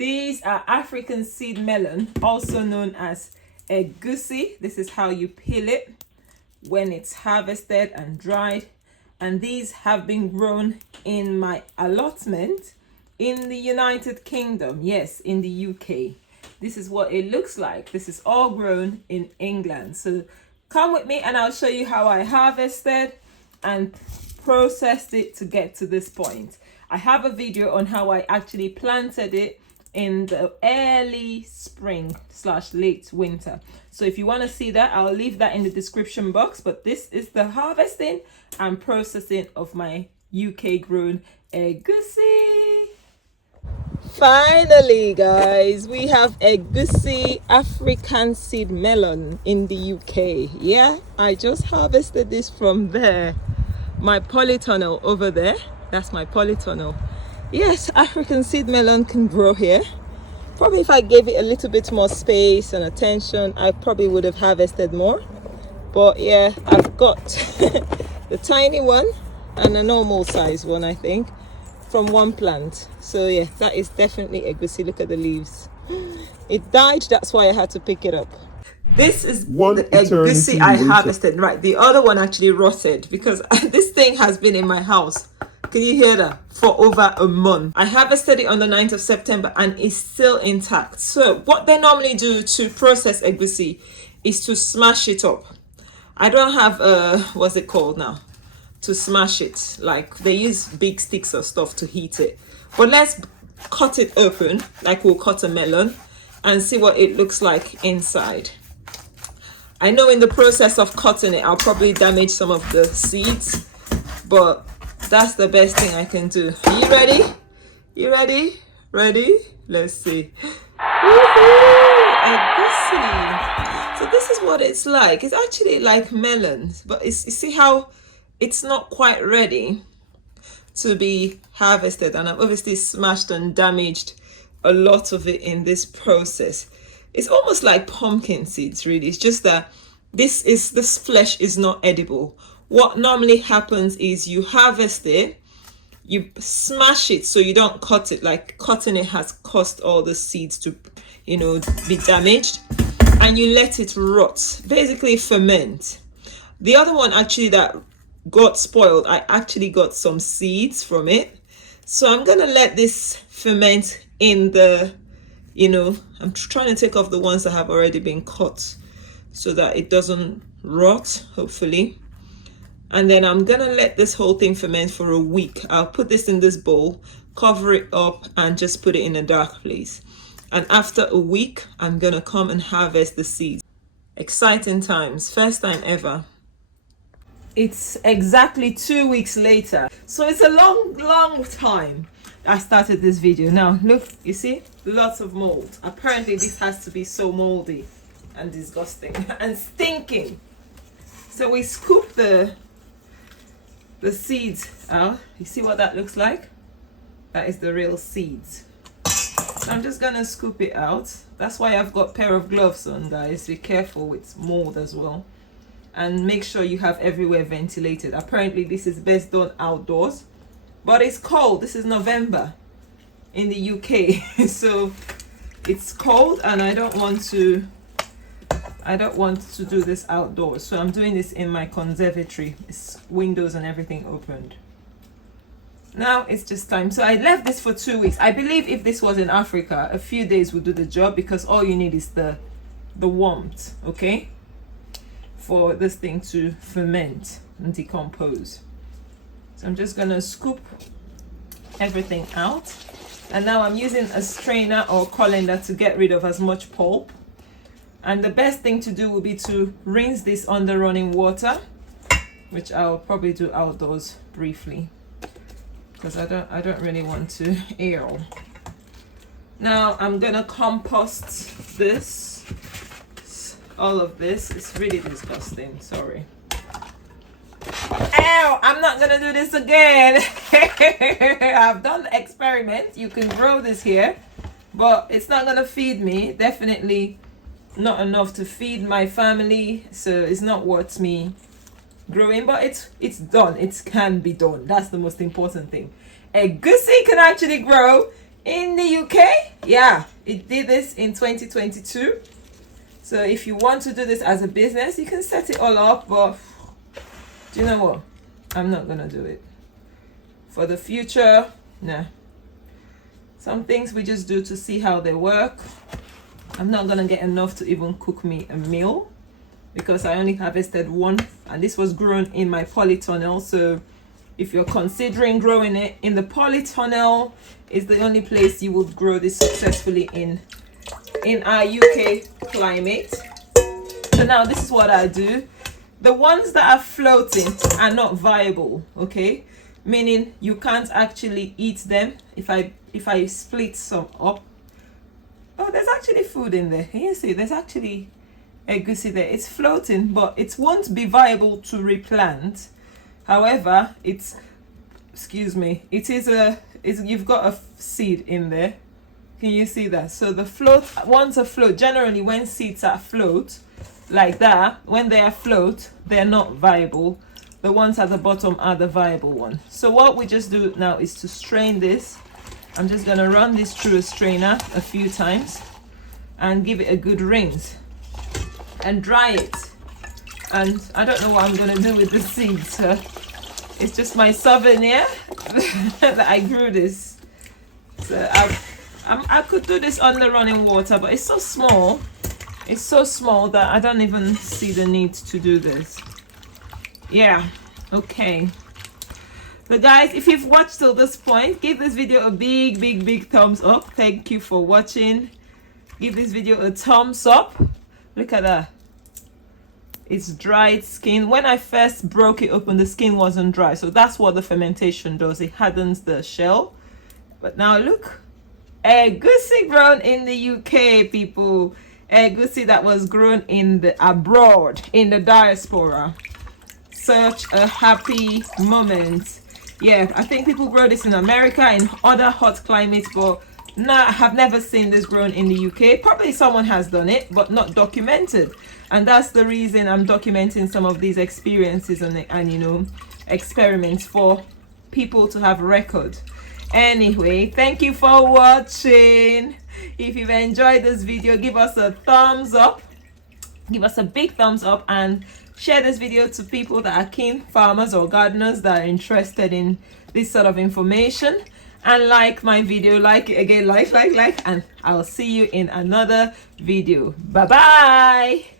These are African seed melon, also known as Egusi. This is how you peel it when it's harvested and dried. And these have been grown in my allotment in the United Kingdom. Yes, in the UK. This is what it looks like. This is all grown in England. So come with me and I'll show you how I harvested and processed it to get to this point. I have a video on how I actually planted it in the early spring / late winter. So if you want to see that, I'll leave that in the description box. But this is the harvesting and processing of my UK grown Egusi. Finally, guys, we have Egusi African seed melon in the UK. Yeah, I just harvested this from there. My polytunnel over there. That's my polytunnel. Yes, African seed melon can grow here. Probably if I gave it a little bit more space and attention, I probably would have harvested more. But yeah, I've got the tiny one and a normal size one, I think, from one plant. So yeah, that is definitely Egusi. Look at the leaves. It died, that's why I had to pick it up. This is the Egusi I harvested. Right, the other one actually rotted because this thing has been in my house. Can you hear that? For over a month. I harvested it on the 9th of September and it's still intact. So what they normally do to process Egusi is to smash it up. I don't have what's it called now? To smash it. Like they use big sticks or stuff to heat it. But let's cut it open like we'll cut a melon and see what it looks like inside. I know in the process of cutting it, I'll probably damage some of the seeds, but that's the best thing I can do. Are you ready? You ready? Ready? Let's see. Egusi. So this is what it's like. It's actually like melons, but you see how it's not quite ready to be harvested, and I've obviously smashed and damaged a lot of it in this process. It's almost like pumpkin seeds, really. It's just that this flesh is not edible. What normally happens is you harvest it, you smash it so you don't cut it. Like cutting it has caused all the seeds to, be damaged, and you let it rot, basically ferment. The other one actually that got spoiled, I actually got some seeds from it. So I'm gonna let this ferment in the, I'm trying to take off the ones that have already been cut so that it doesn't rot, hopefully. And then I'm gonna let this whole thing ferment for a week. I'll put this in this bowl, cover it up, and just put it in a dark place. And after a week, I'm gonna come and harvest the seeds. Exciting times, first time ever. It's exactly 2 weeks later. So it's a long time I started this video. Now look, you see, lots of mold. Apparently this has to be so moldy and disgusting and stinking. So we scoop the seeds out. You see what that looks like? That is the real seeds. So I'm just gonna scoop it out. That's why I've got a pair of gloves on, guys. Be careful with mold as well, and make sure you have everywhere ventilated. Apparently this is best done outdoors, but it's cold. This is November in the UK so it's cold and I don't want to do this outdoors, so I'm doing this in my conservatory. It's windows and everything opened. Now it's just time. So I left this for 2 weeks. I believe if this was in Africa, a few days would do the job, because all you need is the warmth, okay, for this thing to ferment and decompose. So I'm just gonna scoop everything out, and now I'm using a strainer or colander to get rid of as much pulp. And the best thing to do will be to rinse this under running water, which I'll probably do outdoors briefly because I don't really want to air. Now I'm gonna compost this. All of this is really disgusting. Sorry. Ow! I'm not gonna do this again. I've done the experiment. You can grow this here, but it's not gonna feed me. Definitely not enough to feed my family, so it's not worth me growing. But it's done. It can be done. That's the most important thing. Egusi can actually grow in the UK. Yeah, it did this in 2022. So if you want to do this as a business, you can set it all up, but do you know what? I'm not gonna do it. For the future, nah. Some things we just do to see how they work. I'm not gonna get enough to even cook me a meal because I only harvested one, and this was grown in my polytunnel. So if you're considering growing it in the polytunnel, is the only place you would grow this successfully in our UK climate. So now this is what I do. The ones that are floating are not viable, okay? Meaning you can't actually eat them. If I split some up, oh, there's actually food in there. Can you see? There's actually egusi there. It's floating, but it won't be viable to replant. However, it's, excuse me, you've got a seed in there. Can you see that? So the ones afloat, generally when seeds are afloat like that, when they are afloat, they're not viable. The ones at the bottom are the viable one. So what we just do now is to strain this. I'm just gonna run this through a strainer a few times and give it a good rinse and dry it. And I don't know what I'm gonna do with the seeds. So it's just my souvenir that I grew this. So I could do this under running water, but it's so small. It's so small that I don't even see the need to do this. Yeah, okay. So guys, if you've watched till this point, give this video a big thumbs up. Thank you for watching. Give this video a thumbs up. Look at that. It's dried skin. When I first broke it open, the skin wasn't dry. So that's what the fermentation does. It hardens the shell. But now look. Egusi grown in the UK, people. Egusi that was grown in the abroad, in the diaspora. Such a happy moment. Yeah, I think people grow this in America, in other hot climates, but no, I have never seen this grown in the UK. Probably someone has done it, but not documented. And that's the reason I'm documenting some of these experiences and you know, experiments for people to have record. Anyway, thank you for watching. If you've enjoyed this video, give us a thumbs up. Give us a big thumbs up and share this video to people that are keen farmers or gardeners that are interested in this sort of information. And like my video, like it again, like, and I'll see you in another video. Bye bye.